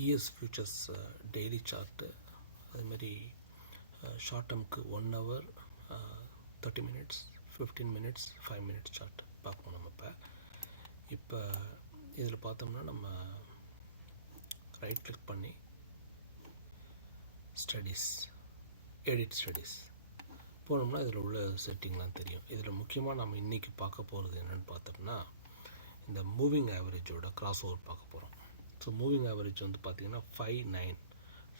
ES futures daily chart, அதுமாதிரி short டேர்முக்கு 1 hour 30 minutes 15 minutes 5 minutes chart பார்ப்போம். நம்ம இப்போ இதில் பார்த்தோம்னா நம்ம ரைட் கிளிக் பண்ணி ஸ்டடீஸ், எடிட் ஸ்டடீஸ் போனோம்னா இதில் உள்ள செட்டிங்லாம் தெரியும். இதில் முக்கியமாக நம்ம இன்றைக்கி பார்க்க போகிறது என்னென்னு பார்த்தோம்னா இந்த மூவிங் ஆவரேஜோட கிராஸ் ஓவர் பார்க்க போகிறோம். ஸோ மூவிங் ஆவரேஜ் வந்து பார்த்திங்கன்னா 5 9.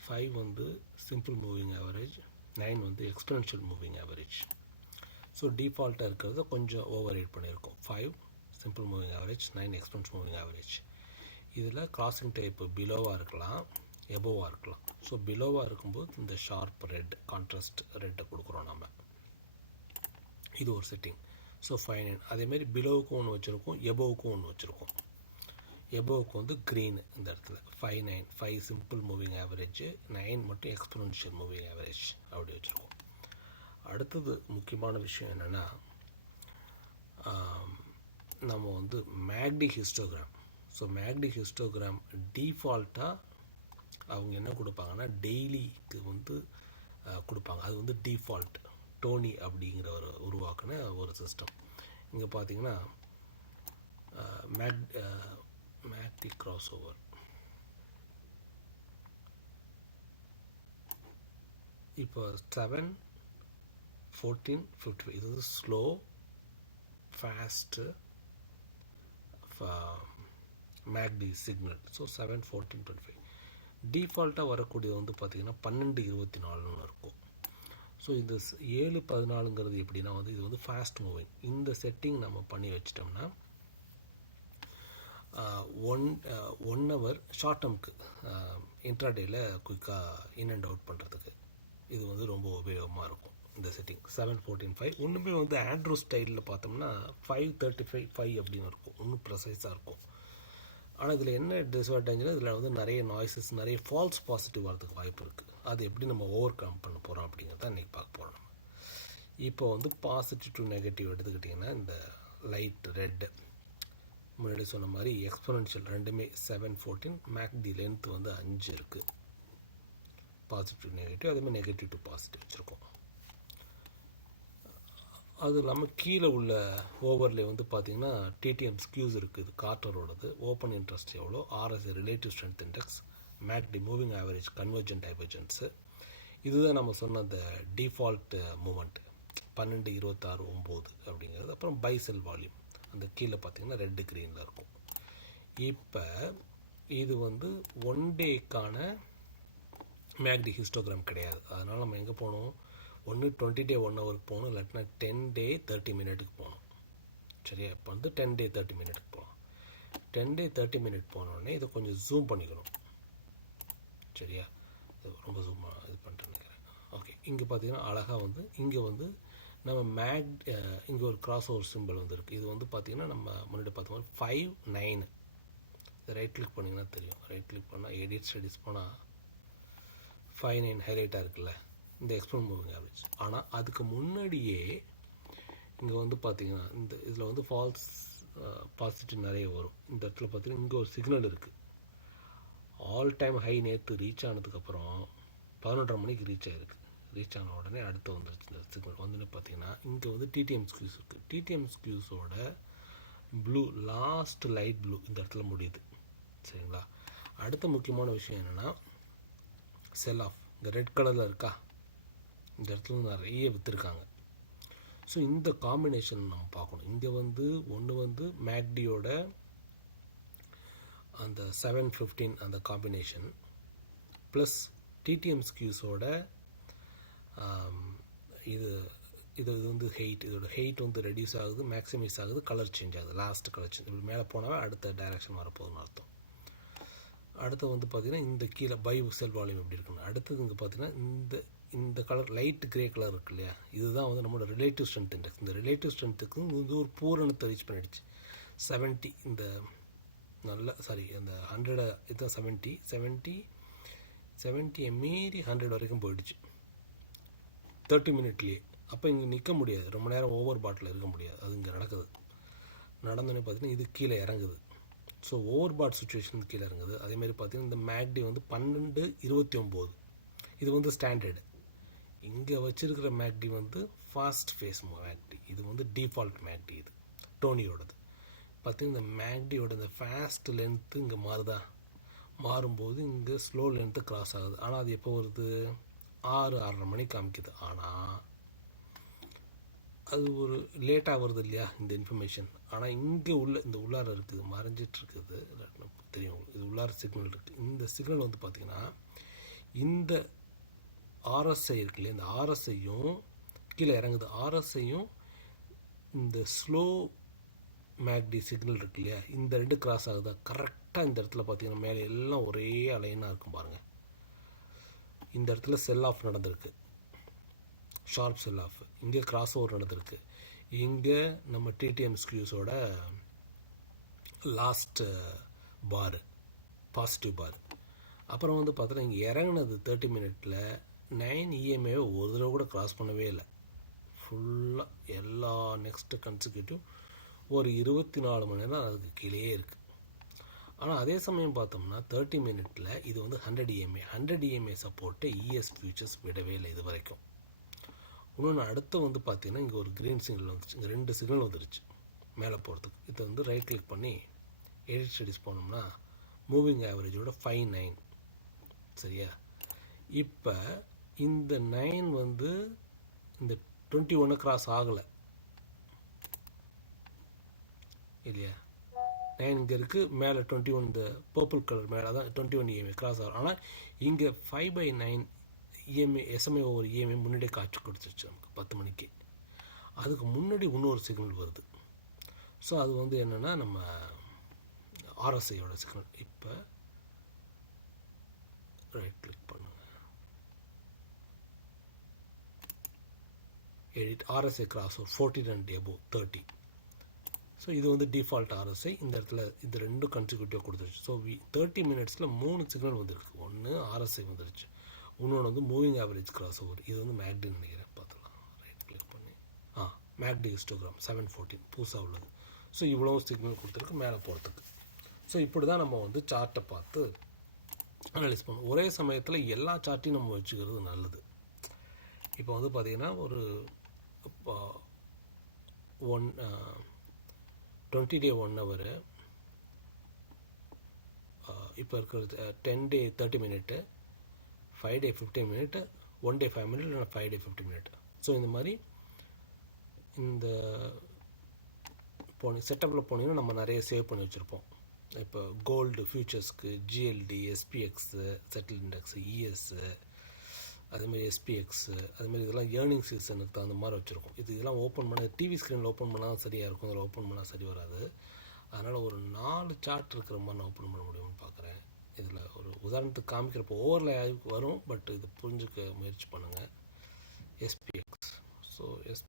5 வந்து சிம்பிள் மூவிங் ஆவரேஜ், 9 வந்து எக்ஸ்பெனன்ஷியல் மூவிங் ஆவரேஜ். ஸோ டிஃபால்ட்டாக இருக்கிறத கொஞ்சம் ஓவர் ரைட் பண்ணியிருக்கோம். 5 simple moving average, 9 exponential moving average. இதில் கிராசிங் டைப்பு பிலோவாக இருக்கலாம், எபோவாக இருக்கலாம். ஸோ பிலோவாக இருக்கும்போது இந்த ஷார்ப் ரெட், கான்ட்ராஸ்ட் ரெட்டை கொடுக்குறோம் நம்ம. இது ஒரு செட்டிங். ஸோ 5 9. அதேமாரி பிலோவுக்கும் ஒன்று வச்சுருக்கோம், எபோவுக்கும் ஒன்று வச்சுருக்கோம். எபோவுக்கு வந்து க்ரீன் இந்த இடத்துல 5 9. 5 சிம்பிள் மூவிங் ஆவரேஜ், 9 மட்டும் எக்ஸ்போனன்ஷியல் மூவிங் ஆவரேஜ் அப்படி வச்சுருக்கோம். அடுத்தது முக்கியமான விஷயம் என்னென்னா நம்ம வந்து McD histogram. So McD histogram டிஃபால்ட்டாக அவங்க என்ன கொடுப்பாங்கன்னா டெய்லிக்கு வந்து கொடுப்பாங்க. அது வந்து டிஃபால்ட் டோனி அப்படிங்கிற ஒரு உருவாக்குன ஒரு சிஸ்டம். இங்கே பார்த்தீங்கன்னா மேக்டி கிராஸ் ஓவர். இப்போ 7 14 55 இது வந்து slow, fast McD signal. So 7 14 25. டிஃபால்ட்டாக வரக்கூடியது வந்து பார்த்திங்கன்னா 12 24 இருக்கும். ஸோ இந்த 7 14ங்கிறது எப்படின்னா வந்து இது வந்து ஃபாஸ்ட் மூவிங். இந்த செட்டிங் நம்ம பண்ணி வச்சிட்டோம்னா 1 hour ஷார்ட் டேர்முக்கு இன்ட்ராடேயில் குயிக்காக இன் அண்ட் அவுட் பண்ணுறதுக்கு இது வந்து ரொம்ப உபயோகமாக இருக்கும் இந்த செட்டிங். 7 14 5 ஒன்றுமே வந்து ஆண்ட்ரூ ஸ்டைலில் பார்த்தோம்னா 5 35 5 அப்படின்னு இருக்கும், இன்னும் ப்ரெசைஸாக இருக்கும். ஆனால் இதில் என்ன டிஸ்அட்வான்டேஜ்னா இதில் வந்து நிறைய நாய்ஸஸ், நிறைய ஃபால்ஸ் பாசிட்டிவ் வரதுக்கு வாய்ப்பு இருக்குது. அது எப்படி நம்ம ஓவர் கம் பண்ண போகிறோம் அப்படிங்கிறத இன்றைக்கி பார்க்க போகிறோம். நம்ம இப்போ வந்து பாசிட்டிவ் டு நெகட்டிவ் எடுத்துக்கிட்டிங்கன்னா இந்த லைட் ரெட்டு முன்னாடி சொன்ன மாதிரி எக்ஸ்போனன்ஷியல் ரெண்டுமே 7 14. மேக்டி லென்த் வந்து 5 இருக்குது, பாசிட்டிவ் நெகட்டிவ். அதேமாதிரி நெகட்டிவ் டு பாசிட்டிவ் வச்சுருக்கோம். அது இல்லாமல் கீழே உள்ள ஓவரில் வந்து பார்த்திங்கன்னா டிடிஎம் ஸ்கியூஸ் இருக்குது, கார்ட்டரோடது. ஓப்பன் இன்ட்ரெஸ்ட் எவ்வளோ, RSI relative strength index, MACD moving average, convergent divergence. இதுதான் நம்ம சொன்ன அந்த டிஃபால்ட் மூமெண்ட் 12 26 9 அப்படிங்கிறது. அப்புறம் பை செல் வால்யூம் அந்த கீழே பார்த்திங்கன்னா ரெட்டு க்ரீனில் இருக்கும். இப்போ இது வந்து 1 டேக்கான மேக்டி ஹிஸ்டோகிராம் கிடையாது. அதனால் நம்ம எங்கே போகணும், ஒன்று 20 day 1 hour போகணும், இல்லாட்டினா 10 day 30 minute போகணும். சரியா? இப்போ வந்து 10 day 30 minute போகலாம். 10 day 30 minute போனோடனே இதை கொஞ்சம் ஜூம் பண்ணிக்கணும். சரியா? ரொம்ப ஜூம் இது பண்ணிட்டு நினைக்கிறேன். ஓகே, இங்கே பார்த்தீங்கன்னா அழகாக வந்து இங்கே வந்து நம்ம இங்கே ஒரு கிராஸ் ஓவர் சிம்பிள் வந்து இருக்குது. இது வந்து பார்த்திங்கன்னா நம்ம முன்னாடி பார்த்த மாதிரி 5 9. இதை ரைட் கிளிக் பண்ணிங்கன்னா தெரியும். ரைட் கிளிக் பண்ணால் எடிட் ஸ்டடீஸ் போனால் 5 9 ஹைலைட்டாக இருக்குல்ல, இந்த எக்ஸ்போனன்ட் மூவிங் ஆவரேஜ். ஆனால் அதுக்கு முன்னாடியே இங்கே வந்து பார்த்திங்கன்னா இந்த இதில் வந்து ஃபால்ஸ் பாசிட்டிவ் நிறைய வரும். இந்த இடத்துல பார்த்திங்கன்னா இங்கே ஒரு சிக்னல் இருக்குது. ஆல் டைம் ஹை நேற்று ரீச் ஆனதுக்கப்புறம் 11:30 மணிக்கு ரீச் ஆகிருக்கு. ரீச் ஆன உடனே அடுத்து வந்துருச்சு இந்த சிக்னல். வந்துன்னு பார்த்தீங்கன்னா இங்கே வந்து டிடிஎம் ஸ்கியூஸ் இருக்குது. டிடிஎம் ஸ்கியூஸோட ப்ளூ, லாஸ்ட் லைட் ப்ளூ இந்த இடத்துல முடியுது. சரிங்களா? அடுத்த முக்கியமான விஷயம் என்னென்னா செல் ஆஃப். இந்த ரெட் கலரில் இருக்கா, இந்த இடத்துல நிறைய விற்றுருக்காங்க. ஸோ இந்த காம்பினேஷன் நம்ம பார்க்கணும். இங்கே வந்து ஒன்று வந்து மேக்டியோட அந்த 7 15 அந்த காம்பினேஷன் ப்ளஸ் டிடிஎம் ஸ்கியூஸோட இது இது வந்து ஹெயிட். இதோட ஹெயிட் வந்து ரெடியூஸ் ஆகுது, மேக்ஸிமைஸ் ஆகுது, கலர் சேஞ்ச் ஆகுது. லாஸ்ட் கலர் சேஞ்ச் இப்படி மேலே போனாவே அடுத்த டைரக்ஷன் வரப்போகுதுன்னு அர்த்தம். அடுத்து வந்து பார்த்திங்கன்னா இந்த கீழே பை செல் வால்யூம் எப்படி இருக்குன்னு. அடுத்தது இங்கே பார்த்திங்கன்னா இந்த கலர் லைட் கிரே கலர் இருக்கு இல்லையா, இதுதான் வந்து நம்மளோட ரிலேட்டிவ் ஸ்ட்ரென்த் இண்டெக்ஸ். இந்த ரிலேட்டிவ் ஸ்ட்ரென்த்துக்கு வந்து ஒரு பூரணத்தை ரீச் பண்ணிடுச்சு. 70 இந்த நல்ல அந்த 100 இதுதான் 70 மீறி 100 வரைக்கும் போயிடுச்சு 30 minute. அப்போ இங்கே நிற்க முடியாது, ரொம்ப நேரம் ஓவர் பாட்டில் இருக்க முடியாது. அது இங்கே நடக்குது. நடந்தோடனே பார்த்தீங்கன்னா இது கீழே இறங்குது. ஸோ ஓவர் பாட் சுச்சுவேஷன் கீழே இருக்குது. அதேமாதிரி பார்த்தீங்கன்னா இந்த மேக்டி வந்து 12.29 இது வந்து ஸ்டாண்டர்டு. இங்கே வச்சுருக்கிற மேக்டி வந்து ஃபாஸ்ட் ஃபேஸ் மேக்டி, இது வந்து டிஃபால்ட் மேக்டி. இது டோனியோடது. பார்த்திங்கன்னா இந்த மேக்டியோட இந்த ஃபாஸ்ட் லென்த்து இங்கே மாறும்போது இங்கே ஸ்லோ லென்த்து கிராஸ் ஆகுது. ஆனால் அது எப்போ வருது? 6-6:30 மணிக்கு காமிக்குது. ஆனால் அது ஒரு லேட்டாக வருது இல்லையா இந்த இன்ஃபர்மேஷன். ஆனால் இங்கே இந்த உள்ளார இருக்குது, மறைஞ்சிட்ருக்குது, தெரியும் உங்களுக்கு. இது உள்ளார சிக்னல் இருக்குது. இந்த சிக்னல் வந்து பார்த்திங்கன்னா இந்த ஆர்எஸ்ஐ இருக்கு இல்லையா, இந்த ஆர்எஸ்ஐயும் கீழே இறங்குது. ஆர்எஸ்ஐயும் இந்த ஸ்லோ மேக்டி சிக்னல் இருக்கு இல்லையா, இந்த ரெண்டு கிராஸ் ஆகுதா கரெக்டாக இந்த இடத்துல பார்த்தீங்கன்னா மேலே எல்லாம் ஒரே அலைனாக இருக்கும் பாருங்கள். இந்த இடத்துல செல் ஆஃப் நடந்திருக்கு, ஷார்ப் செல் ஆஃப். இங்கே கிராஸ் ஓவர் நடந்திருக்கு. இங்கே நம்ம டிடிஎம் ஸ்கியூஸோட லாஸ்ட் பாரு பாசிட்டிவ் பார். அப்புறம் வந்து பார்த்தோன்னா இங்கே இறங்குனது 30 மினிட்டில் 9 EMA ஒரு தடவை கூட கிராஸ் பண்ணவே இல்லை. ஃபுல்லாக எல்லா நெக்ஸ்ட்டு கன்சிக்யூட்டிவ் ஒரு 24 மணி நேரம் அதுக்கு கீழே இருக்குது. ஆனால் அதே சமயம் பார்த்தோம்னா 30 மினிட்டில் இது வந்து 100 EMA சப்போர்ட்டை இஎஸ் ஃபியூச்சர்ஸ் விடவே இல்லை இது வரைக்கும். இன்னொன்று அடுத்து வந்து பார்த்திங்கன்னா இங்கே ஒரு க்ரீன் சிக்னல் வந்துச்சு, இங்கே 2 சிக்னல் வந்துருச்சு மேலே போகிறதுக்கு. இதை வந்து ரைட் கிளிக் பண்ணி எடிட் ஸ்டடிஸ் போனோம்னா மூவிங் ஆவரேஜோட 5.9 சரியா. இப்போ இந்த 9 வந்து இந்த 21 கிராஸ் ஆகலை இல்லையா. 9 இங்கே இருக்குது, மேலே 21 இந்த பர்பிள் கலர் மேலே தான் 21 EMA கிராஸ் ஆகும். ஆனால் இங்கே 5/9 EMA SMA ஓவர் EMA முன்னாடியே காட்சி கொடுத்துருச்சு நமக்கு 10 மணிக்கு. அதுக்கு முன்னாடி இன்னொரு சிக்னல் வருது. ஸோ அது வந்து என்னென்னா நம்ம ஆர்எஸ்ஐயோட சிக்னல். இப்போ ரைட் கிளிக் பண்ணுங்கள், edit RSI cross over 14 and above 30. So இது வந்து டிஃபால்ட் ஆர்எஸ்ஐ. இந்த இடத்துல இது ரெண்டும் கன்சிக்யூட்டிவாக கொடுத்துருச்சு. ஸோ 30 மினிட்ஸில் 3 சிக்னல் வந்துருக்கு. ஒன்று ஆர்எஸ்ஐ வந்துருச்சு, இன்னொன்று வந்து மூவிங் ஆவரேஜ் கிராஸ் ஓவர். இது வந்து மேக்டின்னு நினைக்கிறேன், பார்த்துக்கலாம். ரைட் கிளிக் பண்ணி மேக்டி ஹிஸ்டோகிராம் 714 புதுசாக உள்ளது. ஸோ இவ்வளோ சிக்னல் கொடுத்துருக்கு மேலே போகிறதுக்கு. ஸோ இப்படி தான் நம்ம வந்து சார்ட்டை பார்த்து அனலைஸ் பண்ணணும். ஒரே சமயத்தில் எல்லா சார்ட்டையும் நம்ம வச்சுக்கிறது நல்லது. இப்போ வந்து பார்த்திங்கன்னா ஒரு 20 day 1 hour, இப்போ இருக்கிறது 10 day 30 minute, 5 day 15 minute, 1 day 5 minute, இல்லைனா 5 day 50 minute. ஸோ இந்த மாதிரி இந்த செட்டப்பில் போனீங்கன்னா நம்ம நிறைய சேவ் பண்ணி வச்சுருப்போம். இப்போ கோல்டு ஃபியூச்சர்ஸ்க்கு ஜிஎல்டி, எஸ்பிஎக்ஸு, செட்டில் இண்டெக்ஸு, இஎஸ்ஸு, அதுமாதிரி எஸ்பிஎக்ஸு, அதுமாதிரி இதெல்லாம் ஏர்னிங் சீசனுக்கு தகுந்த மாதிரி வச்சுருக்கோம். இதெல்லாம் ஓப்பன் பண்ண டிவி ஸ்க்ரீனில் ஓப்பன் பண்ணால் சரியாக இருக்கும், அதில் ஓப்பன் பண்ணால் சரி வராது. அதனால் ஒரு 4 சார்ட் இருக்கிற மாதிரி நான் ஓப்பன் பண்ண முடியும்னு பார்க்குறேன். இதில் ஒரு உதாரணத்துக்கு காமிக்கிறப்போ ஓவர்லே வரும், பட் இது புரிஞ்சுக்க முயற்சி பண்ணுங்கள். SPX, so